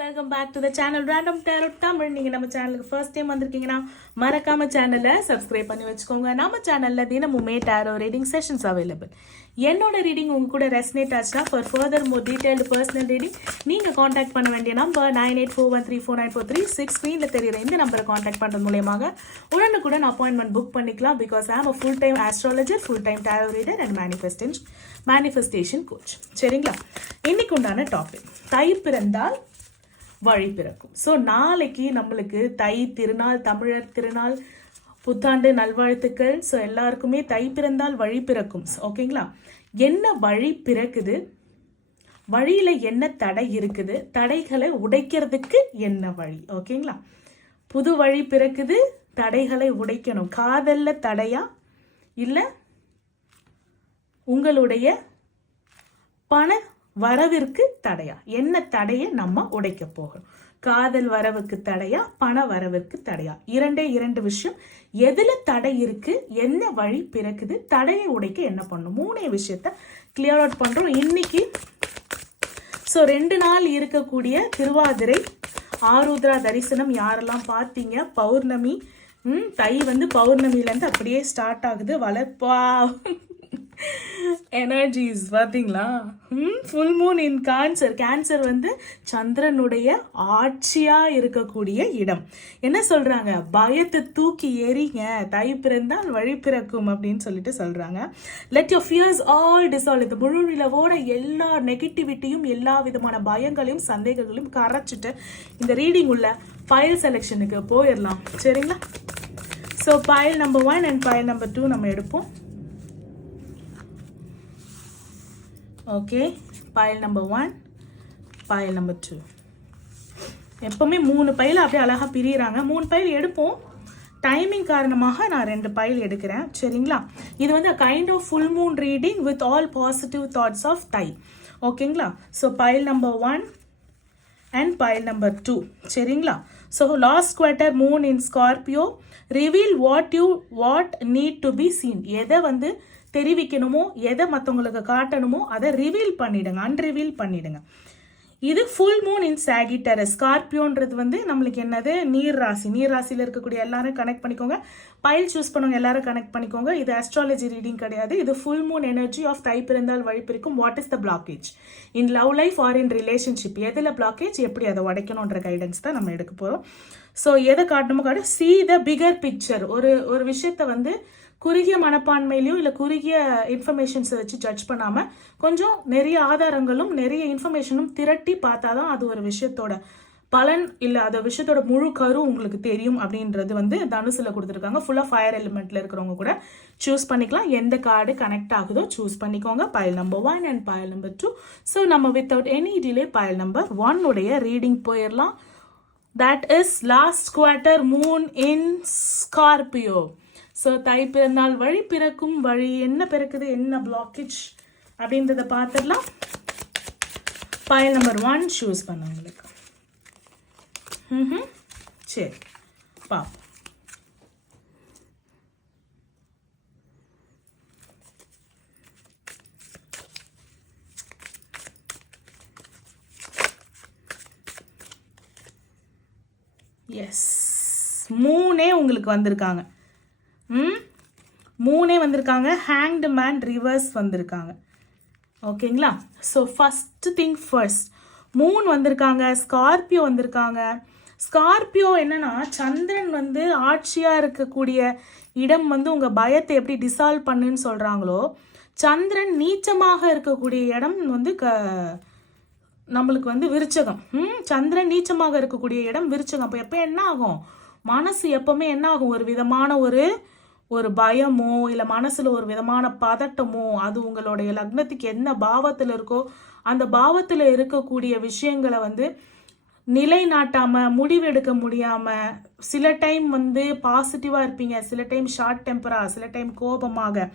Welcome back to the channel random tarot Tamil. நீங்கள் நம்ம சேனலுக்கு ஃபர்ஸ்ட் டைம் வந்திருக்கீங்கன்னா மறக்காம சேனலை சப்ஸ்கிரைப் பண்ணி வச்சுக்கோங்க. நம்ம சேனலில் தினமுமே டேரோ ரீடிங் செஷன்ஸ் அவைலபிள். என்னோட ரீடிங் உங்க கூட ரெசனேட் ஆச்சுன்னா for further more detailed personal reading நீங்கள் காண்டாக்ட் பண்ண வேண்டிய நம்பர் 9841349436. ஸ்க்ரீனில் தெரியுற இந்த நம்பரை காண்டாக்ட் பண்ணுறது மூலயமாக உடனுக்குடன் அப்பாயின்மெண்ட் புக் பண்ணிக்கலாம். Because I am a full time astrologer, full time tarot reader and manifestation coach. சரிங்களா? இன்னைக்கு உண்டான டாபிக் தை பிறந்தால் வழி பிறக்கும். ஸோ நாளைக்கு நம்மளுக்கு தை திருநாள், தமிழர் திருநாள், புத்தாண்டு நல்வாழ்த்துக்கள். ஸோ எல்லாருக்குமே தை பிறந்தால் வழி பிறக்கும். ஓகேங்களா? என்ன வழி பிறக்குது, வழியில என்ன தடை இருக்குது, தடைகளை உடைக்கிறதுக்கு என்ன வழி? ஓகேங்களா? புது வழி பிறக்குது, தடைகளை உடைக்கணும். காதல்ல தடையா இல்லை உங்களுடைய பண வரவிற்கு தடையா? என்ன தடையை நம்ம உடைக்க போகிறோம்? காதல் வரவுக்கு தடையா, பண வரவிற்கு தடையா? இரண்டு விஷயம். எதுல தடை இருக்கு, என்ன வழி பிறக்குது, தடையை உடைக்க என்ன பண்ணும்? 3 விஷயத்த கிளியர் அவுட் பண்றோம் இன்னைக்கு. ஸோ 2 நாள் இருக்கக்கூடிய திருவாதிரை ஆருத்ரா தரிசனம் யாரெல்லாம் பார்த்தீங்க? பௌர்ணமி, தை பௌர்ணமியிலேருந்து அப்படியே ஸ்டார்ட் ஆகுது. வளர்ப்பா எனர்ஜிஸ் பார்த்தீங்களா? Full Moon in cancer. Cancer சந்திரனுடைய ஆட்சியா இருக்கக்கூடிய இடம். என்ன சொல்றாங்க? பயத்தை தூக்கி எறிங்க, தை பிறந்தால் வழி பிறக்கும் அப்படின்னு சொல்லிட்டு சொல்றாங்க. Let your fears all dissolve. இந்த முழு நிலவோட எல்லா நெகட்டிவிட்டியும், எல்லா விதமான பயங்களையும் சந்தேகங்களையும் கரைச்சிட்டு இந்த ரீடிங் உள்ள பைல் செலெக்ஷனுக்கு போயிடலாம். சரிங்களா? So pile number 1 and pile number 2 நம்ம எடுப்போம். Okay, file number 1, file number 2. எப்பவுமே 3 பைல் அப்படியே அழகாக பிரிகிறாங்க. 3 பைல் எடுப்போம். டைமிங் காரணமாக நான் 2 பைல் எடுக்கிறேன். சரிங்களா? இது kind of full moon reading with all positive thoughts of Thai. ஓகேங்களா? So pile number 1 and pile number 2. சரிங்களா? So last quarter moon in Scorpio. Reveal what need to be seen. எதை தெரிவிக்கணுமோ, எதை மற்றவங்களுக்கு காட்டணுமோ அதை ரிவீல் பண்ணிடுங்க, அன்ரிவீல் பண்ணிடுங்க. இது ஃபுல் மூன் இன் சாகிட்டரஸ். ஸ்கார்பியோன்றது நம்மளுக்கு என்னது? நீர் ராசி. நீர் ராசியில் இருக்கக்கூடிய எல்லாரும் கனெக்ட் பண்ணிக்கோங்க. பைல் சூஸ் பண்ணுங்க, எல்லாரும் கனெக்ட் பண்ணிக்கோங்க. இது ஆஸ்ட்ராலஜி ரீடிங் கிடையாது. இது ஃபுல் மூன் எனர்ஜி ஆஃப் தை பிறந்தால் வழி பிறக்கும். What is the blockage in love life or in relationship? எதில் பிளாக்கேஜ், எப்படி அதை உடைக்கணுன்ற கைடன்ஸ் தான் நம்ம எடுக்க போகிறோம். ஸோ எதை காட்டணுமோ காட்டு. See the bigger picture. ஒரு விஷயத்தை குறுகிய மனப்பான்மையிலையோ இல்லை குறுகிய இன்ஃபர்மேஷன்ஸை வச்சு ஜட்ஜ் பண்ணாமல் கொஞ்சம் நிறைய ஆதாரங்களும் நிறைய இன்ஃபர்மேஷனும் திரட்டி பார்த்தாதான் அது ஒரு விஷயத்தோட பலன் இல்லை அது விஷயத்தோட முழு கரு உங்களுக்கு தெரியும் அப்படின்றது தனுசுல கொடுத்துருக்காங்க. ஃபுல்லாக ஃபயர் எலிமெண்ட்ல இருக்கிறவங்க கூட சூஸ் பண்ணிக்கலாம். எந்த கார்டு கனெக்ட் ஆகுதோ சூஸ் பண்ணிக்கோங்க. Pile number 1 and pile number 2. So நம்ம without any delay pile number 1 உடைய ரீடிங் போயிடலாம். That is last quarter moon in Scorpio. So Thai பிறந்தால் வழி பிறக்கும். வழி என்ன பிறக்குது, என்ன பிளாக்கேஜ் அப்படின்றத பார்த்துடலாம். பைல் நம்பர் 1 சூஸ் பண்ணவங்களுக்கு. சரி, பார்ப்போம். எஸ், 3 உங்களுக்கு வந்திருக்காங்க. 3 வந்திருக்காங்க. ஹேங்க்டு மேன் ரிவர்ஸ் வந்திருக்காங்க. ஓகேங்களா? So first thing first, Moon வந்திருக்காங்க, ஸ்கார்பியோ வந்திருக்காங்க. ஸ்கார்பியோ என்னன்னா சந்திரன் ஆட்சியாக இருக்கக்கூடிய இடம் உங்கள் பயத்தை எப்படி டிசால்வ் பண்ணுன்னு சொல்கிறாங்களோ, சந்திரன் நீச்சமாக இருக்கக்கூடிய இடம் நம்மளுக்கு விருச்சகம். சந்திரன் நீச்சமாக இருக்கக்கூடிய இடம் விருச்சகம். அப்போ எப்போ என்ன ஆகும்? மனசு எப்பவுமே என்ன ஆகும்? ஒரு விதமான ஒரு பயமோ இல்லை மனசுல ஒரு விதமான பதட்டமோ, அது உங்களுடைய லக்னத்துக்கு என்ன பாவத்தில் இருக்கோ அந்த பாவத்தில் இருக்கக்கூடிய விஷயங்களை நிலைநாட்டாம முடிவெடுக்க முடியாம, சில டைம் பாசிட்டிவா இருப்பீங்க, சில டைம் ஷார்ட் டெம்பரா, சில டைம் கோபமாக.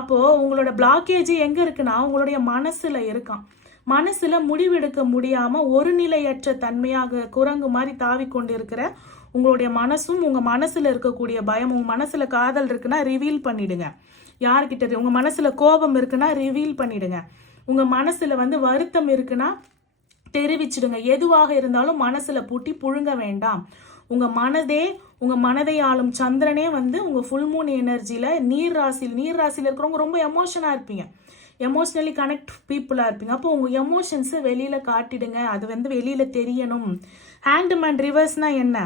அப்போ உங்களோட பிளாக்கேஜ் எங்க இருக்குன்னா உங்களுடைய மனசுல இருக்கான். மனசுல முடிவெடுக்க முடியாம ஒரு நிலையற்ற தன்மையாக குரங்கு மாதிரி தாவி கொண்டு இருக்கிற உங்களுடைய மனசும், உங்க மனசுல இருக்கக்கூடிய பயம், உங்க மனசுல காதல் இருக்குன்னா ரிவீல் பண்ணிடுங்க. யார்கிட்ட உங்க மனசுல கோபம் இருக்குன்னா ரிவீல் பண்ணிடுங்க. உங்க மனசுல வருத்தம் இருக்குன்னா தெரிவிச்சிடுங்க. எதுவாக இருந்தாலும் மனசில் பூட்டி புழுங்க வேண்டாம். உங்கள் மனதை ஆளும் சந்திரனே வந்து உங்கள் ஃபுல் மூன் எனர்ஜியில் நீர் ராசியில் இருக்கிறவங்க ரொம்ப எமோஷனாக இருப்பீங்க, எமோஷ்னலி கனெக்ட் பீப்புளாக இருப்பீங்க. அப்போ உங்கள் எமோஷன்ஸை வெளியில் காட்டிடுங்க, அது வந்து வெளியில் தெரியணும். ஹேண்ட்மேன் ரிவர்ஸ்னால் என்ன?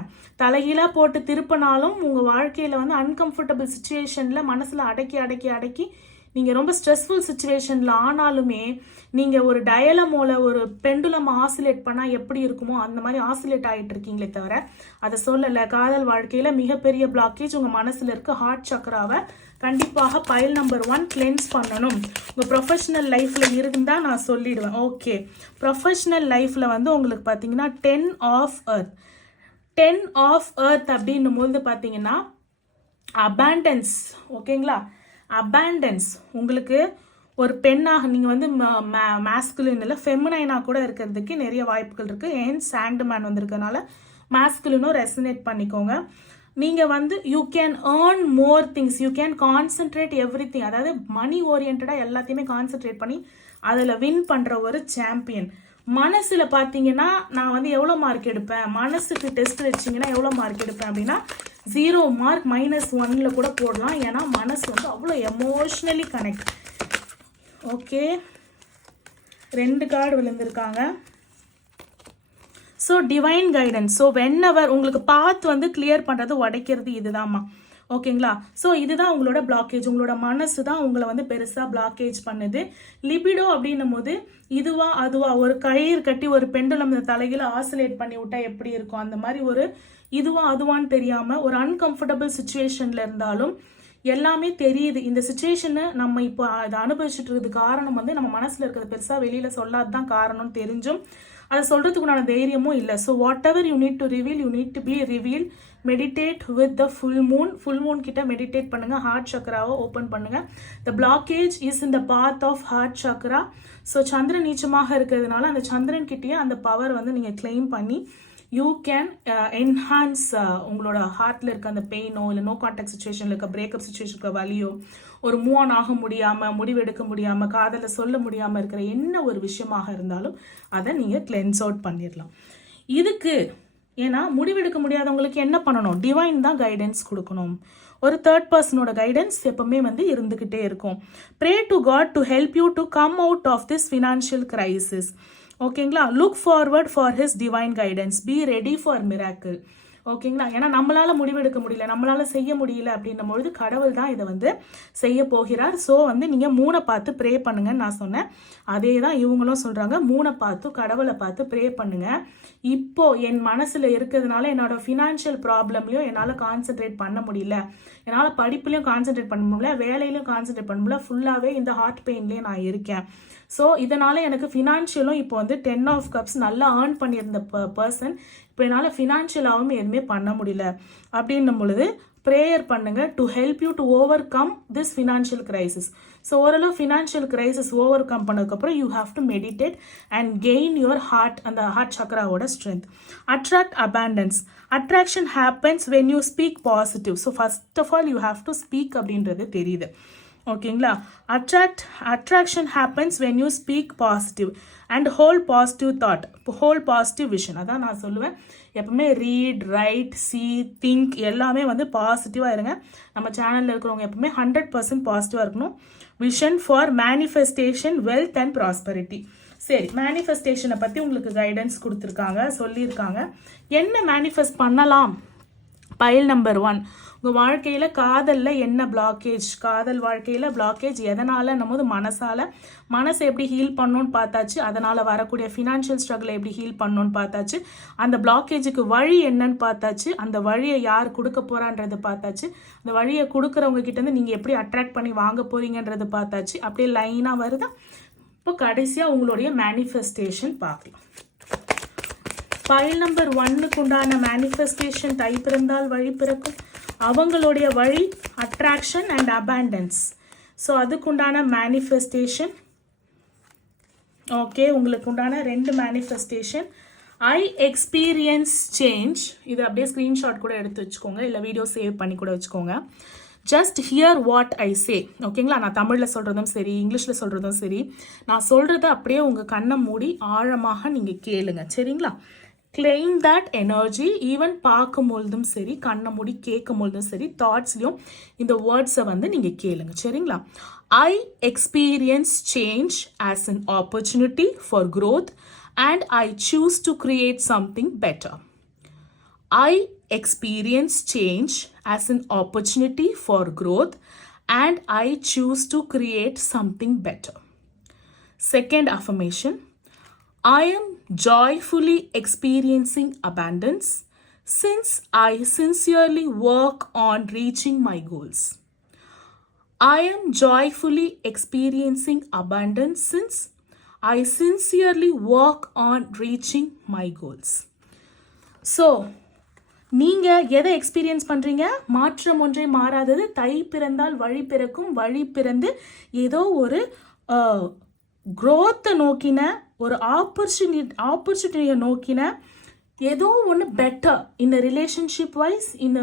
தலைகீழாக போட்டு திருப்பினாலும் உங்கள் வாழ்க்கையில் வந்து அன்கம்ஃபர்டபுள் சுச்சுவேஷனில் மனசில் அடக்கி நீங்கள் ரொம்ப ஸ்ட்ரெஸ்ஃபுல் சுச்சுவேஷனில் ஆனாலுமே நீங்கள் ஒரு டயலமோல ஒரு பெண்டுலம் ஆசிலேட் பண்ணால் எப்படி இருக்குமோ அந்த மாதிரி ஆசிலேட் ஆகிட்டு இருக்கீங்களே தவிர அதை சொல்லலை. காதல் வாழ்க்கையில் மிகப்பெரிய பிளாக்கேஜ் உங்கள் மனசில் இருக்க ஹார்ட் சக்கராவை கண்டிப்பாக பைல் நம்பர் 1 கிளென்ஸ் பண்ணணும். உங்கள் ப்ரொஃபஷனல் லைஃப்பில் இருந்தால் நான் சொல்லிடுவேன். ஓகே, ப்ரொஃபஷனல் லைஃப்பில் வந்து உங்களுக்கு பார்த்தீங்கன்னா 10 ஆஃப் எர்த் அப்படின்னும் போது பார்த்தீங்கன்னா அபாண்டன்ஸ். ஓகேங்களா, அபாண்டன்ஸ். உங்களுக்கு ஒரு பெண்ணாக நீங்கள் வந்து மேஸ்குலின் இல்லை ஃபெமினைனாக கூட இருக்கிறதுக்கு நிறைய வாய்ப்புகள் இருக்குது. ஏன் சாண்ட்மேன் வந்திருக்கனால மேஸ்குலினும் ரெசனேட் பண்ணிக்கோங்க. நீங்கள் வந்து you can earn more things, you can concentrate every thing. அதாவது மணி ஓரியன்டாக எல்லாத்தையுமே கான்சென்ட்ரேட் பண்ணி அதில் வின் பண்ணுற ஒரு சாம்பியன். மனசில் பார்த்தீங்கன்னா நான் வந்து எவ்வளோ மார்க் எடுப்பேன், மனசுக்கு டெஸ்ட் வச்சிங்கன்னா எவ்வளோ மார்க் எடுப்பேன் அப்படின்னா 0 மார்க் -1 கூட போடலாம். ஏன்னா மனசு வந்து அவ்வளோ எமோஷ்னலி கனெக்ட். ஓகே, 2 கார்டு விழுந்திருக்காங்க. So divine guidance. So whenever உங்களுக்கு பாத் வந்து கிளியர் பண்ணுறது உடைக்கிறது இதுதான்மா. ஓகேங்களா, ஸோ இதுதான் உங்களோட பிளாக்கேஜ். உங்களோட மனசு தான் உங்களை வந்து பெருசாக பிளாக்கேஜ் பண்ணுது. லிபிடோ அப்படின்னும் போது இதுவா அதுவா ஒரு கயிறு கட்டி ஒரு பெண்டுலம் இந்த தலையில் ஆசிலேட் பண்ணி விட்டா எப்படி இருக்கும், அந்த மாதிரி ஒரு இதுவா அதுவான்னு தெரியாமல் ஒரு அன்கம்ஃபர்டபுள் சுச்சுவேஷனில் இருந்தாலும் எல்லாமே தெரியுது. இந்த சுச்சுவேஷனை நம்ம இப்போ அதை அனுபவிச்சுட்டு இருக்கிறது காரணம் வந்து நம்ம மனசில் இருக்கிறது பெருசாக வெளியில் சொல்லாது தான் காரணம்னு தெரிஞ்சும் அதை சொல்கிறதுக்குண்டான தைரியமும் இல்லை. So whatever you need to reveal, you need to be reveal. Meditate with the full moon கிட்ட மெடிடேட் பண்ணுங்க. ஹார்ட் சக்கராவை ஓப்பன் பண்ணுங்க. The blockage is in the path of heart chakra. So சந்திரன் நீச்சமாக இருக்கிறதுனால அந்த சந்திரன் கிட்டேயே அந்த பவர் வந்து நீங்கள் கிளைம் பண்ணி யூ கேன் என்ஹான்ஸ் உங்களோட ஹார்ட்டில் இருக்க அந்த பெயினோ இல்லை நோ கான்டாக்ட் சுச்சுவேஷனில் இருக்க பிரேக்கப் சுச்சுவேஷன் இருக்க வலியோ ஒரு மூவ் ஆன் ஆக முடியாமல் முடிவெடுக்க முடியாமல் காதலை சொல்ல முடியாமல் இருக்கிற என்ன ஒரு விஷயமாக இருந்தாலும் அதை நீங்கள் கிளென்ஸ் அவுட் பண்ணிடலாம். இதுக்கு ஏன்னா முடிவெடுக்க முடியாதவங்களுக்கு என்ன பண்ணணும்? டிவைன் தான் கைடன்ஸ் கொடுக்கணும். ஒரு தேர்ட் பர்சனோட கைடன்ஸ் எப்பவுமே வந்து இருந்துக்கிட்டே இருக்கும். Pray to God to help you to come out of this financial crisis. ஓகேங்களா, look forward for his divine guidance, be ready for miracle. ஓகேங்களா, ஏன்னா நம்மளால முடிவெடுக்க முடியல, நம்மளால செய்ய முடியல அப்படின்னும் பொழுது கடவுள் தான் இதை வந்து செய்ய போகிறார். ஸோ வந்து நீங்கள் 3 பார்த்து ப்ரே பண்ணுங்கன்னு நான் சொன்னேன். அதே தான் இவங்களும் சொல்கிறாங்க. 3 பார்த்து கடவுளை பார்த்து ப்ரே பண்ணுங்க. இப்போ என் மனசில் இருக்கிறதுனால என்னோட ஃபினான்ஷியல் ப்ராப்ளம்லையும் என்னால் கான்சென்ட்ரேட் பண்ண முடியல, என்னால் படிப்புலையும் கான்சென்ட்ரேட் பண்ண முடியல, வேலையிலையும் கான்சென்ட்ரேட் பண்ண முடியல, ஃபுல்லாகவே இந்த ஹார்ட் பெயின்லேயே நான் இருக்கேன். ஸோ இதனால் எனக்கு ஃபினான்ஷியலும் இப்போ வந்து 10 ஆஃப் கப்ஸ் நல்லா ஏர்ன் பண்ணியிருந்த பர்சன் இப்போ என்னால் ஃபினான்ஷியலாகவும் எதுவுமே பண்ண முடியல அப்படின்னும் பொழுது ப்ரேயர் பண்ணுங்க to help you to overcome this financial crisis. So ஓரளவு ஃபினான்ஷியல் கிரைசிஸ் ஓவர் கம் பண்ணதுக்கப்புறம் you have to meditate and gain your heart, அந்த ஹார்ட் சக்கராவோட strength. Attract abundance. Attraction happens when you speak positive. So first of all you have to speak அப்படின்றது தெரியுது. ஓகேங்களா, attraction happens when you speak positive and whole positive thought, whole positive vision. அதான் நான் சொல்லுவேன், எப்பவுமே read, right, C, think எல்லாமே வந்து பாசிட்டிவாக இருங்க. நம்ம சேனலில் இருக்கிறவங்க எப்பவுமே 100% பாசிட்டிவாக இருக்கணும். Vision for manifestation, wealth and prosperity. சரி, மேனிஃபெஸ்டேஷனை பற்றி உங்களுக்கு கைடன்ஸ் கொடுத்துருக்காங்க, சொல்லியிருக்காங்க. என்ன மேனிஃபெஸ்ட் பண்ணலாம்? பைல் நம்பர் 1, உங்கள் வாழ்க்கையில் காதலில் என்ன பிளாக்கேஜ், காதல் வாழ்க்கையில் பிளாக்கேஜ் எதனால் நம்ம மனசை எப்படி ஹீல் பண்ணணும்னு பார்த்தாச்சு, அதனால் வரக்கூடிய ஃபினான்ஷியல் ஸ்ட்ரகிளை எப்படி ஹீல் பண்ணணும்னு பார்த்தாச்சு, அந்த பிளாக்கேஜுக்கு வழி என்னன்னு பார்த்தாச்சு, அந்த வழியை யார் கொடுக்க போகிறான்றதை பார்த்தாச்சு, அந்த வழியை கொடுக்குறவங்க கிட்டேருந்து நீங்கள் எப்படி அட்ராக்ட் பண்ணி வாங்க போகிறீங்கன்றதை பார்த்தாச்சு. அப்படியே லைனாக வருதா? இப்போ கடைசியாக உங்களுடைய மேனிஃபெஸ்டேஷன் பார்க்கலாம். ஃபைல் நம்பர் 1க்கு உண்டான மேனிஃபெஸ்டேஷன் டைப் இருந்தால் வழி பிறக்கும். அவங்களுடைய வழி அட்ராக்ஷன் அண்ட் அபாண்டன்ஸ். ஸோ அதுக்குண்டான மேனிஃபெஸ்டேஷன். ஓகே, உங்களுக்கு உண்டான 2 மேனிஃபெஸ்டேஷன். I experience change. இது அப்படியே ஸ்க்ரீன்ஷாட் கூட எடுத்து வச்சுக்கோங்க, இல்லை வீடியோ சேவ் பண்ணி கூட வச்சுக்கோங்க. ஜஸ்ட் ஹியர் வாட் ஐ சே. ஓகேங்களா? நான் தமிழில் சொல்கிறதும் சரி, இங்கிலீஷில் சொல்கிறதும் சரி, நான் சொல்கிறத அப்படியே உங்கள் கண்ணை மூடி ஆழமாக நீங்கள் கேளுங்க. சரிங்களா? claim that energy. ஈவன் பார்க்கும் பொழுதும் சரி, கண்ணை மூடி கேட்கும் பொழுதும் சரி, தாட்ஸ்லையும் இந்த வேர்ட்ஸை வந்து நீங்கள் கேளுங்க. சரிங்களா? I experience change as an opportunity for growth and I choose to create something better. I experience change as an opportunity for growth and I choose to create something better. Second affirmation. I am joyfully experiencing abundance since I sincerely work on reaching my goals. I am joyfully experiencing abundance since I sincerely work on reaching my goals. So, நீங்கள் எதை experience பண்ணுறீங்க? மாற்றம் ஒன்றே மாறாதது, தை பிறந்தால் வழி பிறக்கும், வழி பிறந்து ஏதோ ஒரு growth நோக்கின, ஒரு ஆப்பர்ச்சுனிட்டியை நோக்கின ஏதோ ஒன்று better, in relationship wise, in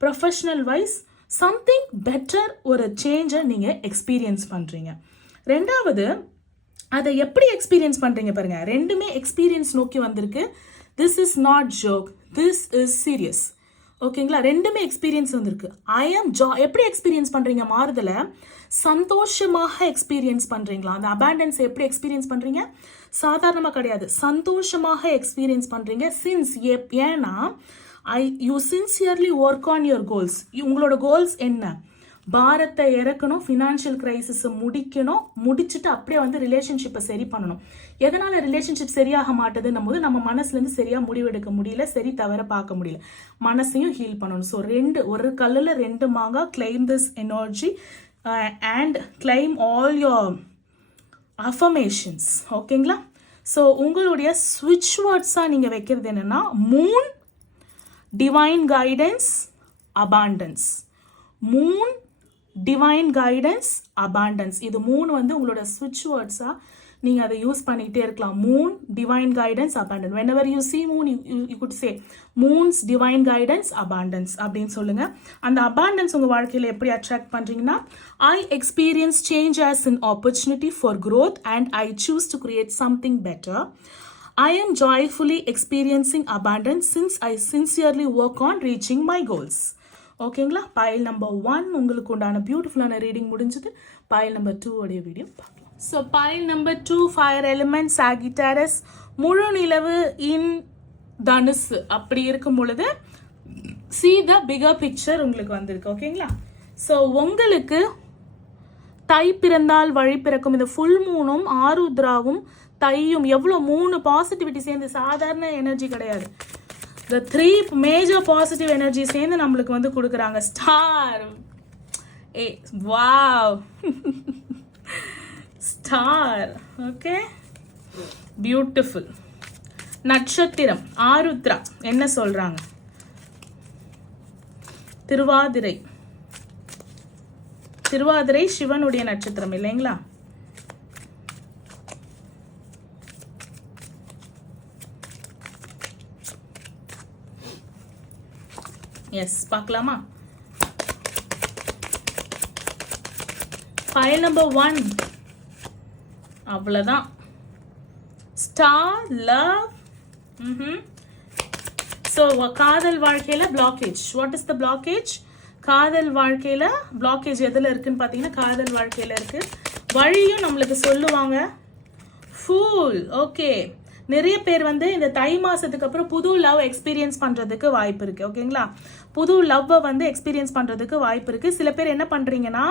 professional wise, something better ஒரு சேஞ்சை நீங்கள் எக்ஸ்பீரியன்ஸ் பண்ணுறீங்க. ரெண்டாவது, அதை எப்படி எக்ஸ்பீரியன்ஸ் பண்ணுறீங்க பாருங்க. ரெண்டுமே எக்ஸ்பீரியன்ஸ் நோக்கி வந்திருக்கு. This is not joke, this is serious. ஓகேங்களா? ரெண்டுமே எக்ஸ்பீரியன்ஸ் வந்திருக்கு. எப்படி எக்ஸ்பீரியன்ஸ் பண்ணுறீங்க? மாறுதலை சந்தோஷமாக எக்ஸ்பீரியன்ஸ் பண்ணுறீங்களா? அந்த அபேண்டன்ஸ் எப்படி எக்ஸ்பீரியன்ஸ் பண்ணுறீங்க? சாதாரணமாக கிடையாது, சந்தோஷமாக எக்ஸ்பீரியன்ஸ் பண்ணுறீங்க. ஏன்னா you sincerely work on your goals. உங்களோட கோல்ஸ் என்ன? பாரத்தை இறக்கணும், ஃபினான்ஷியல் கிரைசிஸை முடிச்சுட்டு அப்படியே வந்து ரிலேஷன்ஷிப்பை சரி பண்ணணும். எதனால் ரிலேஷன்ஷிப் சரியாக மாட்டுதுன்னும் போது நம்ம மனசுலேருந்து சரியாக முடிவெடுக்க முடியல, சரி தவிர பார்க்க முடியல, மனசையும் ஹீல் பண்ணணும். ஸோ ஒரு கல்லில் ரெண்டு மாங்காய். Claim this energy and claim all your affirmations. ஓகேங்களா? ஸோ உங்களுடைய ஸ்விட்ச் வேர்ட்ஸாக நீங்கள் வைக்கிறது என்னென்னா Moon, divine guidance, abundance. Moon, divine guidance, abundance. இது மூணு வந்து உங்களோட ஸ்விட்ச் வேர்ட்ஸாக நீங்கள் அதை யூஸ் பண்ணிகிட்டே இருக்கலாம். Moon, divine guidance, abundance. whenever you see moon, you could say moon's divine guidance, abundance அப்படின்னு சொல்லுங்கள். அந்த அபாண்டன்ஸ் உங்கள் வாழ்க்கையில் எப்படி அட்ராக்ட் பண்ணுறீங்கன்னா, I experience change as an opportunity for growth and I choose to create something better. I am joyfully experiencing abundance since I sincerely work on reaching my goals. ஓகேங்களா? File number 1 உங்களுக்கு உண்டான பியூட்டிஃபுல்லான reading முடிஞ்சது. File number 2 உடைய video பார்க்கலாம். So pile number 2, fire element, Sagittarius, முழு நிலவு இன் தனுசு. அப்படி இருக்கும் பொழுது see the bigger picture உங்களுக்கு வந்திருக்கு. ஓகேங்களா? ஸோ உங்களுக்கு தை பிறந்தால் வழி பிறக்கும், இந்த ஃபுல் மூணும் ஆருத்ராவும் தையும் எவ்வளோ 3 பாசிட்டிவிட்டி சேர்ந்து, சாதாரண எனர்ஜி கிடையாது. the 3 major positive energy சேர்ந்து நம்மளுக்கு வந்து கொடுக்குறாங்க. Star, wow, star. Okay, beautiful. நட்சத்திரம் ஆருத்ரா என்ன சொல்றாங்க? திருவாதிரை. திருவாதிரை சிவனுடைய நட்சத்திரம் இல்லைங்களா? எஸ், பார்க்கலாமா? ஃபைல் நம்பர் 1 அவ்வளோதான். Star, love. ஸோ காதல் வாழ்க்கையில் blockage. What is the blockage? காதல் வாழ்க்கையில் பிளாக்கேஜ் எதில் இருக்குன்னு பார்த்தீங்கன்னா, காதல் வாழ்க்கையில் இருக்குது. வழியும் நம்மளுக்கு சொல்லுவாங்க. ஃபூல். ஓகே, நிறைய பேர் வந்து இந்த தை மாதத்துக்கு அப்புறம் புது லவ் எக்ஸ்பீரியன்ஸ் பண்ணுறதுக்கு வாய்ப்பு இருக்குது. ஓகேங்களா? புது லவ்வை வந்து எக்ஸ்பீரியன்ஸ் பண்ணுறதுக்கு வாய்ப்பு இருக்குது. சில பேர் என்ன பண்ணுறீங்கன்னா,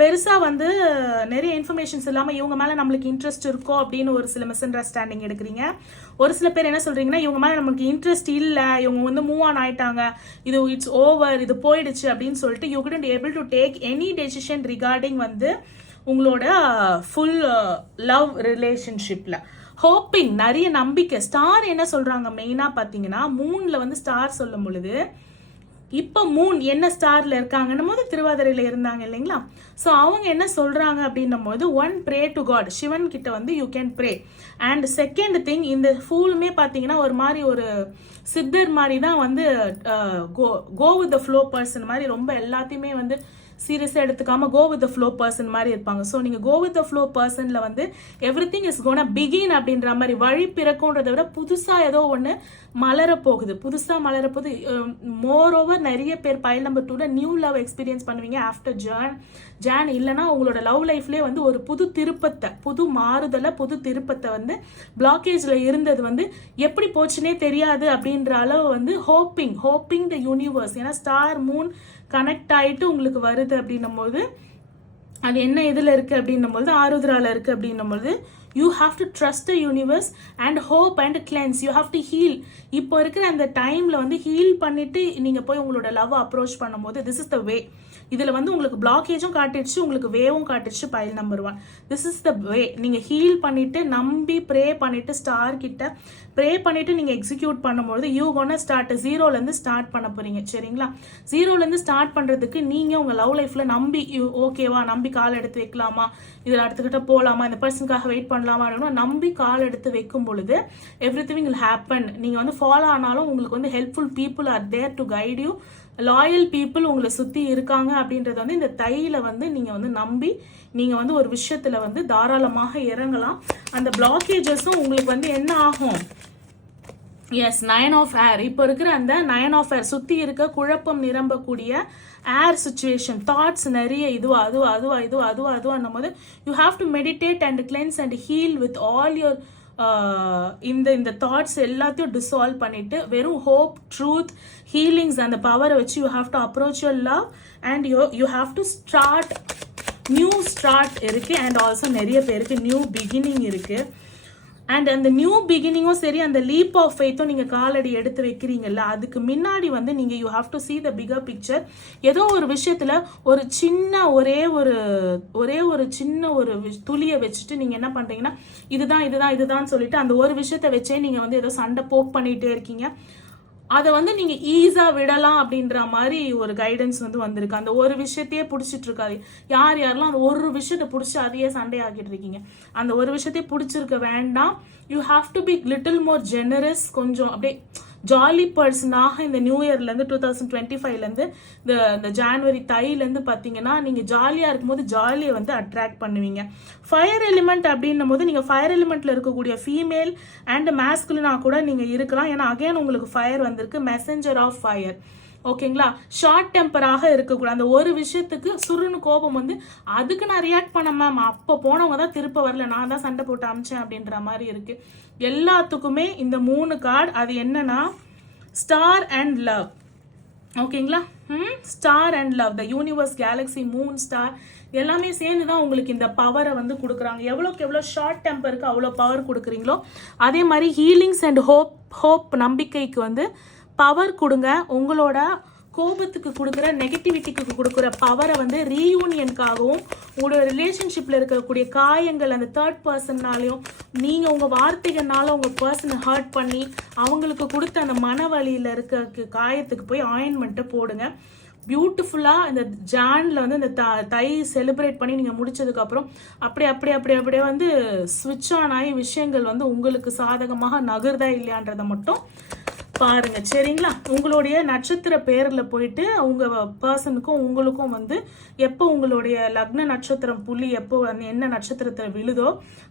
பெருசாக வந்து நிறைய இன்ஃபர்மேஷன்ஸ் இல்லாமல் இவங்க மேலே நம்மளுக்கு இன்ட்ரெஸ்ட் இருக்கோ அப்படின்னு ஒரு சில மிஸ் அண்டர்ஸ்டாண்டிங் எடுக்கிறீங்க. ஒரு சில பேர் என்ன சொல்கிறீங்கன்னா, இவங்க மேலே நம்மளுக்கு இன்ட்ரெஸ்ட் இல்லை, இவங்க வந்து மூவ் ஆன் ஆயிட்டாங்க, இது இட்ஸ் ஓவர், இது போயிடுச்சு அப்படின்னு சொல்லிட்டு you couldn't able to take any decision regarding வந்து உங்களோட ஃபுல் லவ் ரிலேஷன்ஷிப்பில். ஹோப்பிங், நிறைய நம்பிக்கை. ஸ்டார் என்ன சொல்கிறாங்க மெயினாக பார்த்தீங்கன்னா, மூணில் வந்து ஸ்டார் சொல்லும் பொழுது இப்போ மூன் என்ன ஸ்டாரில் இருக்காங்கன்னும் போது திருவாதிரையில் இருந்தாங்க இல்லைங்களா. ஸோ அவங்க என்ன சொல்கிறாங்க அப்படின்னும் போது one pray to God, Sivan கிட்ட வந்து you can pray. And second thing, இந்த ஃபூலுமே பார்த்தீங்கன்னா ஒரு மாதிரி ஒரு சித்தர் மாதிரி தான் வந்து go with the flow person மாதிரி ரொம்ப எல்லாத்தையுமே வந்து சீரியஸாக எடுத்துக்காம go with the flow person மாதிரி இருப்பாங்க. ஸோ நீங்கள் கோ வித் த ஃப்ளோ பர்சனில் வந்து everything is gonna begin அப்படின்ற மாதிரி வழி பிறக்கும்ன்றதை விட புதுசாக ஏதோ ஒன்று மலரப்போகுது, புதுசாக மலரப்போகுது. மோர் ஓவர் நிறைய பேர் பைல் நம்பர் 2ல நியூ லவ் எக்ஸ்பீரியன்ஸ் பண்ணுவீங்க ஆஃப்டர் ஜான் இல்லைனா உங்களோட லவ் லைஃப்லேயே வந்து ஒரு புது திருப்பத்தை, புது மாறுதலை, புது திருப்பத்தை வந்து பிளாக்கேஜில் இருந்தது வந்து எப்படி போச்சுன்னே தெரியாது அப்படின்ற அளவு வந்து ஹோப்பிங் த யூனிவர்ஸ். ஏன்னா ஸ்டார் மூன் கனெக்ட் ஆகிட்டு உங்களுக்கு வருது அப்படின்னும் போது அது என்ன இதில் இருக்குது அப்படின்னும் போது ஆருத்ராவில் இருக்குது அப்படின்னும் போது you have to trust the universe and hope and cleanse. You have to heal. இப்போ இருக்கிற அந்த டைமில் வந்து ஹீல் பண்ணிவிட்டு நீங்கள் போய் உங்களோட லவ் அப்ரோச் பண்ணும்போது திஸ் இஸ் த வே. இதில் வந்து உங்களுக்கு பிளாக்கேஜும் காட்டிடுச்சு, உங்களுக்கு வேவும் காட்டிடுச்சு pile number 1. This is the way. நீங்கள் ஹீல் பண்ணிவிட்டு நம்பி ப்ரே பண்ணிவிட்டு ஸ்டார் கிட்ட ப்ரே பண்ணிவிட்டு நீங்கள் எக்ஸிக்யூட் பண்ணும்போது யூ கோனா ஸ்டார்ட் 0லேருந்து ஸ்டார்ட் பண்ண போகிறீங்க. சரிங்களா. 0லேருந்து ஸ்டார்ட் பண்ணுறதுக்கு நீங்கள் உங்கள் லவ் லைஃப்பில் நம்பி ஓகேவா, நம்பி கால் எடுத்து வைக்கலாமா, இதில் அடுத்துக்கிட்ட போகலாமா, இந்த பர்சனுக்காக வெயிட் பண்ணலாமா, நம்பி கால் எடுத்து வைக்கும் பொழுது எவ்ரிதிங் வில் ஹேப்பன். நீங்கள் வந்து ஃபாலோ ஆனாலும் உங்களுக்கு வந்து helpful people are there to guide you. Loyal people உங்களை சுற்றி இருக்காங்க அப்படின்றது வந்து இந்த தையில வந்து நீங்கள் வந்து நம்பி நீங்கள் வந்து ஒரு விஷயத்தில் வந்து தாராளமாக இறங்கலாம். அந்த பிளாக்கேஜஸும் உங்களுக்கு வந்து என்ன ஆகும், எஸ் 9 ஆஃப் ஏர். இப்போ இருக்கிற அந்த 9 ஆஃப் ஏர் சுற்றி இருக்க குழப்பம் நிரம்பக்கூடிய ஏர் சுச்சுவேஷன், தாட்ஸ் நிறைய அதுவும் போது you have to meditate and cleanse and heal with all your இந்த தாட்ஸ் எல்லாத்தையும் டிசால்வ் பண்ணிட்டு வெறும் ஹோப், ட்ரூத், ஹீலிங்ஸ் அந்த பவரை வச்சு you have to approach your love and you have to start new start இருக்கு. அண்ட் ஆல்சோ நிறைய பேருக்கு நியூ பிகினிங் இருக்கு. அண்ட் அந்த நியூ பிகினிங்கும் சரி, அந்த லீப் ஆஃப் ஃபெய்த்தும் நீங்கள் காலடி எடுத்து வைக்கிறீங்கல்ல, அதுக்கு முன்னாடி வந்து நீங்கள் you have to see the bigger picture. ஏதோ ஒரு விஷயத்தில் ஒரு சின்ன ஒரே ஒரு சின்ன ஒரு துளியை வச்சுட்டு நீங்கள் என்ன பண்ணுறீங்கன்னா இதுதான் சொல்லிட்டு அந்த ஒரு விஷயத்தை வச்சே நீங்கள் வந்து ஏதோ சண்டை போக் பண்ணிகிட்டே இருக்கீங்க. அதை வந்து நீங்கள் ஈஸியாக விடலாம் அப்படின்ற மாதிரி ஒரு கைடன்ஸ் வந்து வந்திருக்கு. அந்த ஒரு விஷயத்தையே பிடிச்சிட்டு இருக்காது. யாரெல்லாம் அந்த ஒரு விஷயத்தை பிடிச்சி அதையே சண்டையாக்கிட்டு இருக்கீங்க, அந்த ஒரு விஷயத்தையே பிடிச்சிருக்க வேண்டாம். You have to be little more generous. கொஞ்சம் அப்படியே ஜாலி பர்சனாக இந்த நியூ இயர்லேருந்து 2025லேருந்து இந்த ஜான்வரி தையிலேருந்து பார்த்தீங்கன்னா நீங்கள் ஜாலியாக இருக்கும்போது ஜாலியை வந்து அட்ராக்ட் பண்ணுவீங்க. ஃபயர் எலிமெண்ட் அப்படின்னும் போது நீங்கள் ஃபயர் எலிமெண்ட்டில் இருக்கக்கூடிய ஃபீமேல் அண்ட் மேஸ்குலினாக கூட நீங்கள் இருக்கலாம். ஏன்னா அகைன் உங்களுக்கு ஃபயர் வந்திருக்கு, மெசஞ்சர் ஆஃப் ஃபயர். ஓகேங்களா. ஷார்ட் டெம்பராக இருக்கக்கூடாது. அந்த ஒரு விஷயத்துக்கு சுருன்னு கோபம் வந்து அதுக்கு நான் ரியாக்ட் பண்ண மேம், அப்போ போனவங்க தான் திருப்ப வரல, நான் தான் சண்டை போட்டு அமிச்சேன் அப்படின்ற மாதிரி இருக்கு. எல்லாத்துக்குமே இந்த 3 கார்டு அது என்னன்னா ஸ்டார் அண்ட் லவ். ஓகேங்களா. Star and love, the universe, Galaxy, Moon, star எல்லாமே சேர்ந்து தான் உங்களுக்கு இந்த பவரை வந்து கொடுக்குறாங்க. எவ்வளோக்கு எவ்வளோ ஷார்ட் டெம்பருக்கு அவ்வளோ பவர் கொடுக்குறீங்களோ அதே மாதிரி ஹீலிங்ஸ் அண்ட் ஹோப் நம்பிக்கைக்கு வந்து பவர் கொடுங்க. உங்களோட கோபத்துக்கு கொடுக்குற, நெகட்டிவிட்டிக்கு கொடுக்குற பவரை வந்து ரீயூனியனுக்காகவும் உங்களோட ரிலேஷன்ஷிப்பில் இருக்கக்கூடிய காயங்கள் அந்த தேர்ட் பர்சன்னாலையும் நீங்கள் உங்கள் வார்த்தைகள்னால உங்கள் பர்சனை ஹர்ட் பண்ணி அவங்களுக்கு கொடுத்த அந்த மன வலியில் இருக்க காயத்துக்கு போய் ஆயின்மெண்ட்டை போடுங்க. பியூட்டிஃபுல்லாக இந்த ஜானில் வந்து இந்த தை செலிப்ரேட் பண்ணி நீங்கள் முடிச்சதுக்கப்புறம் அப்படியே வந்து ஸ்விட்ச் ஆன் ஆகி விஷயங்கள் வந்து உங்களுக்கு சாதகமாக நகர்தா இல்லையான்றதை மட்டும் பாருங்க. சரிங்களா. உங்களுடைய நட்சத்திர பேரில் போயிட்டு உங்க பர்சனுக்கும் உங்களுக்கும் வந்து எப்போ உங்களுடைய லக்ன நட்சத்திரம் புள்ளி எப்போ என்ன நட்சத்திரத்தில் விழுதோ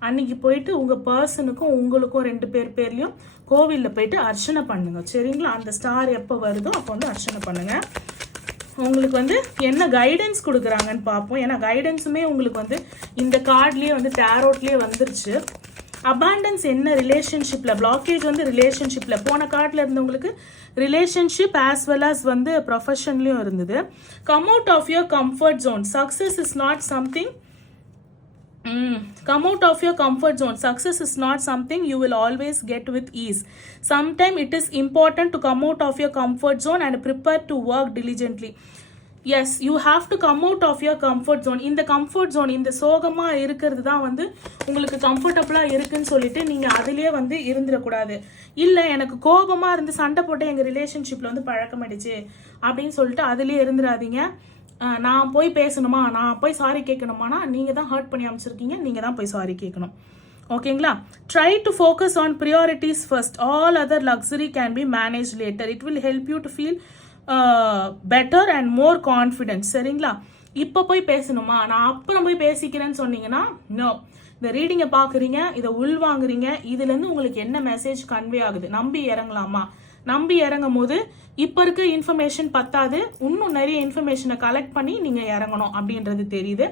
அன்னைக்கு போயிட்டு உங்க பர்சனுக்கும் உங்களுக்கும் 2 பேர்லயும் கோவிலில் போயிட்டு அர்ச்சனை பண்ணுங்க. சரிங்களா. அந்த ஸ்டார் எப்போ வருதோ அப்போ வந்து அர்ச்சனை பண்ணுங்க. உங்களுக்கு வந்து என்ன கைடன்ஸ் கொடுக்குறாங்கன்னு பார்ப்போம். ஏன்னா கைடன்ஸுமே உங்களுக்கு வந்து இந்த கார்ட்லேயே வந்து டேரோட்லேயே வந்துருச்சு. அபாண்டன்ஸ் என்ன ரிலேஷன்ஷிப்பில், பிளாக்கேஜ் வந்து ரிலேஷன்ஷிப்பில் போன கார்டில் இருந்தவங்களுக்கு ரிலேஷன்ஷிப் ஆஸ் வெல் ஆஸ் வந்து ப்ரொஃபஷன்லேயும் இருந்தது. Come out of your comfort zone. Success is not something come out of your comfort zone. Success is not something you will always get with ease. Sometimes it is important to come out of your comfort zone and prepare to work diligently. Yes, you have to come out of your comfort zone. இந்த comfort zone, இந்த சோகமாக இருக்கிறது தான் வந்து உங்களுக்கு கம்ஃபர்டபுளாக இருக்குன்னு சொல்லிட்டு நீங்கள் அதிலே வந்து இருந்துடக்கூடாது. இல்லை எனக்கு கோபமாக இருந்து சண்டை போட்டு எங்கள் ரிலேஷன்ஷிப்பில் வந்து பழக்கமாயிடுச்சு அப்படின்னு சொல்லிட்டு அதிலே இருந்துடாதீங்க. நான் போய் பேசணுமா, நான் போய் சாரி கேட்கணுமானா நீங்கள் தான் ஹர்ட் பண்ணி அமைச்சிருக்கீங்க, நீங்கள் தான் போய் சாரி கேட்கணும். ஓகேங்களா? Try to focus on priorities first. All other luxury can be manage later. It will help you to feel better and more confidence. சரிங்களா? இப்போ போய் பேசணுமா, நான் அப்புறம் போய் பேசிக்கிறேன்னு சொன்னீங்கன்னா நோ. இந்த ரீடிங்கை பார்க்குறீங்க, இதை உள்வாங்குறீங்க, இதுலேருந்து உங்களுக்கு என்ன மெசேஜ் கன்வே ஆகுது? நம்பி இறங்கலாமா? நம்பி இறங்கும் போது இப்போ இருக்க இன்ஃபர்மேஷன் பத்தாது, இன்னும் நிறைய இன்ஃபர்மேஷனை கலெக்ட் பண்ணி நீங்கள் இறங்கணும் அப்படின்றது தெரியுது.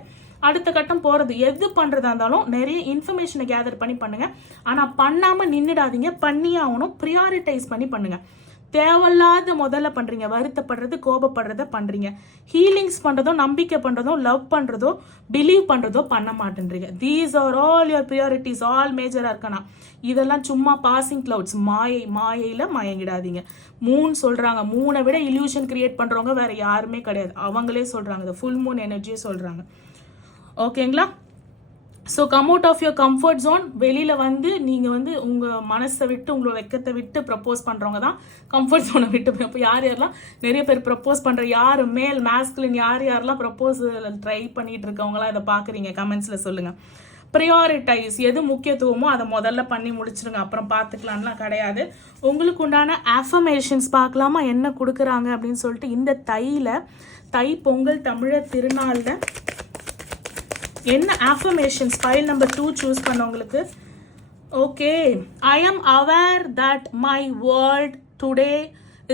அடுத்த கட்டம் போகிறது, எது பண்ணுறதா இருந்தாலும் நிறைய இன்ஃபர்மேஷனை கேதர் பண்ணி பண்ணுங்கள். ஆனால் பண்ணாமல் நின்றுடாதீங்க, பண்ணியே ஆகணும். ப்ரியாரிட்டைஸ் பண்ணி பண்ணுங்கள். தேவையில்லாத முதல்ல பண்ணுறீங்க, வருத்தப்படுறது, கோபப்படுறத பண்ணுறீங்க. ஹீலிங்ஸ் பண்ணுறதோ, நம்பிக்கை பண்ணுறதோ, லவ் பண்ணுறதோ, பிலீவ் பண்ணுறதோ பண்ண மாட்டேன்றீங்க. These are all your priorities. All மேஜராக இருக்கணும். இதெல்லாம் சும்மா பாசிங் கிளவுட்ஸ், மாயையில் மயங்கிடாதீங்க. மூன் சொல்கிறாங்க, மூனை விட இல்யூஷன் கிரியேட் பண்ணுறவங்க வேறு யாருமே கிடையாது. அவங்களே சொல்கிறாங்க, இந்த ஃபுல் மூன் எனர்ஜியே சொல்கிறாங்க. ஓகேங்களா? So come out of your comfort zone. வெளியில் வந்து நீங்கள் வந்து உங்கள் மனசை விட்டு, உங்களோட வெக்கத்தை விட்டு ப்ரப்போஸ் பண்ணுறவங்க தான் கம்ஃபர்ட் ஜோனை விட்டு. இப்போ யாரெல்லாம் நிறைய பேர் ப்ரப்போஸ் பண்ணுற, யார் மேல் மேஸ்குலின் யாரெல்லாம் ப்ரப்போஸ் ட்ரை பண்ணிட்டு இருக்கவங்களாம் இதை பார்க்குறீங்க? கமெண்ட்ஸில் சொல்லுங்கள். ப்ரியாரிட்டைஸ், எது முக்கியத்துவமோ அதை முதல்ல பண்ணி முடிச்சிருங்க, அப்புறம் பார்த்துக்கலான்லாம் கிடையாது. உங்களுக்கு உண்டான அஃபர்மேஷன்ஸ் பார்க்கலாமா என்ன கொடுக்குறாங்க அப்படின்னு சொல்லிட்டு. இந்த தை பொங்கல் தமிழர் திருநாளில் என்ன அஃபர்மேஷன்ஸ் ஃபைல் நம்பர் 2 சூஸ் பண்ணவங்களுக்கு. Okay, I am aware that my world today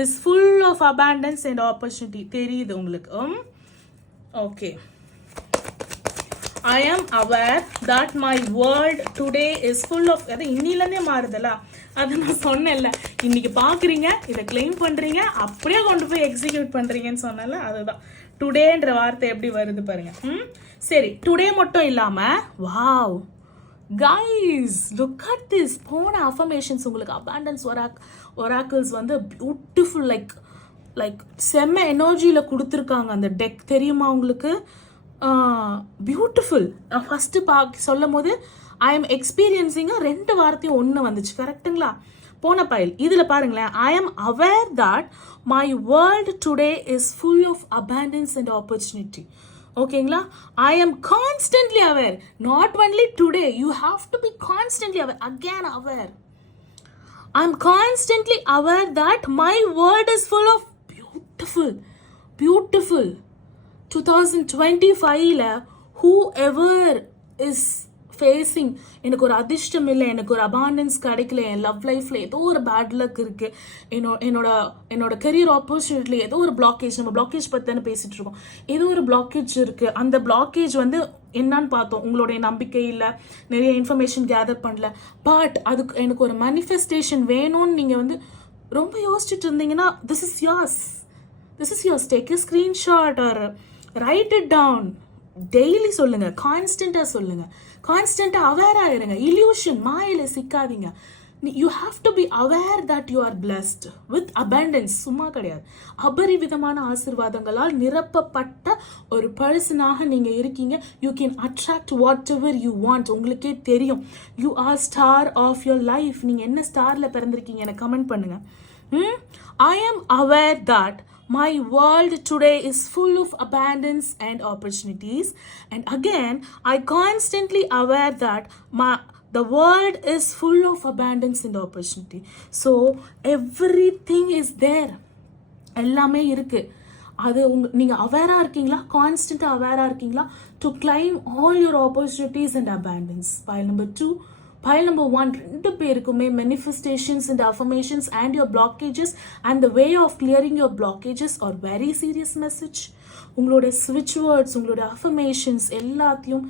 is full of abundance and opportunity. தெரியுது உங்களுக்கு? Okay, I am aware that my world today is full of, அது இன்னிலேருந்தே மாறுதலா, அது நான் சொன்னேன்ல. இன்னைக்கு பார்க்குறீங்க, இதை கிளைம் பண்ணுறீங்க, அப்படியே கொண்டு போய் எக்ஸிக்யூட் பண்ணுறீங்கன்னு சொன்னல, அதுதான் டுடேன்ற வார்த்தை எப்படி வருது பாருங்க. சரி, டுடே மட்டும் இல்லாமல், wow guys, look at this. போன அஃபர்மேஷன்ஸ் உங்களுக்கு அபாண்டன்ஸ் ஒராக்கிள்ஸ் வந்து பியூட்டிஃபுல், லைக் செம்ம எனர்ஜியில் கொடுத்துருக்காங்க அந்த டெக். தெரியுமா உங்களுக்கு? பியூட்டிஃபுல். நான் ஃபஸ்ட்டு சொல்லும் போது ஐ எம் எக்ஸ்பீரியன்ஸிங்காக 2 வார்த்தையும் ஒன்று வந்துச்சு. கரெக்டுங்களா? போன பைல் இதில் பாருங்களேன். I am aware that my world today is full of abundance and opportunity. ஓகேங்களா? I am constantly aware. Not only today, you have to be constantly aware. Again aware. I am constantly aware that my world is full of beautiful 2025ல whoever is facing, எனக்கு ஒரு அதிர்ஷ்டம் இல்லை, எனக்கு ஒரு abundance கிடைக்கல, என் love லைஃப்பில் ஏதோ ஒரு பேட் லக் இருக்குது, என்னோட கெரியர் ஆப்பர்ச்சுனிட்டியில் ஏதோ ஒரு பிளாக்கேஜ், நம்ம பிளாக்கேஜ் பற்றி தானே பேசிகிட்டு இருக்கோம், ஏதோ ஒரு பிளாக்கேஜ் இருக்குது. அந்த பிளாக்கேஜ் வந்து என்னன்னு பார்த்தோம், உங்களுடைய நம்பிக்கை இல்லை, நிறைய இன்ஃபர்மேஷன் கேதர் பண்ணல, பட் அதுக்கு எனக்கு ஒரு மேனிஃபெஸ்டேஷன் வேணும்னு நீங்கள் வந்து ரொம்ப யோசிச்சுட்டு இருந்தீங்கன்னா, this is yours. Take a screenshot or write it down. Daily சொல்லுங்கள், கான்ஸ்டண்ட்டாக சொல்லுங்கள், கான்ஸ்டண்ட்டாக அவேராக இருங்க. இல்யூஷன் மாயில் சிக்காதீங்க. You have to be aware that you are blessed with abundance. சும்மா கிடையாது, அபரிவிதமான ஆசீர்வாதங்களால் நிரப்பப்பட்ட ஒரு பர்சனாக நீங்கள் இருக்கீங்க. You can attract whatever you want. உங்களுக்கே தெரியும், you are star of your life. நீங்கள் என்ன ஸ்டாரில் பிறந்திருக்கீங்க எனக்கு கமெண்ட் பண்ணுங்கள். ஐ am aware that my world today is full of abundance and opportunities, and again I constantly aware that the world is full of abundance and opportunity. So everything is there. எல்லாமே இருக்கு. அது நீங்கள் அவேராக இருக்கீங்களா? கான்ஸ்டண்ட்டாக அவேராக இருக்கீங்களா? To claim all your opportunities and abundance. File number 2. Pile number 1, 2 பேருக்குமே manifestations and affirmations and your blockages and the way of clearing your blockages are very serious message. உங்களோட switch words, உங்களோட affirmations எல்லாத்தையும்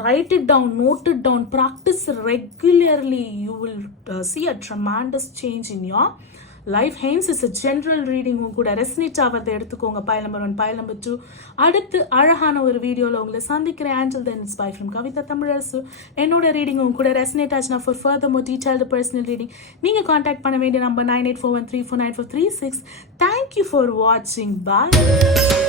write it down, note it down, practice regularly. You will see a tremendous change in your life. Hence it's a general reading. உங்க கூட resonate ஆவதை எடுத்துக்கோங்க. pile number 1, pile number 2. அடுத்து அழகான ஒரு வீடியோவில் உங்களை சந்திக்கிறேன். Until then, it's bye from Kavitha Tamilarasu. என்னோட ரீடிங் உங்க கூட ரெசனேட் ஆச்சுன்னா for further more detailed personal reading நீங்க காண்டாக்ட் பண்ண வேண்டிய number 9841349436. Thank you for watching. Bye.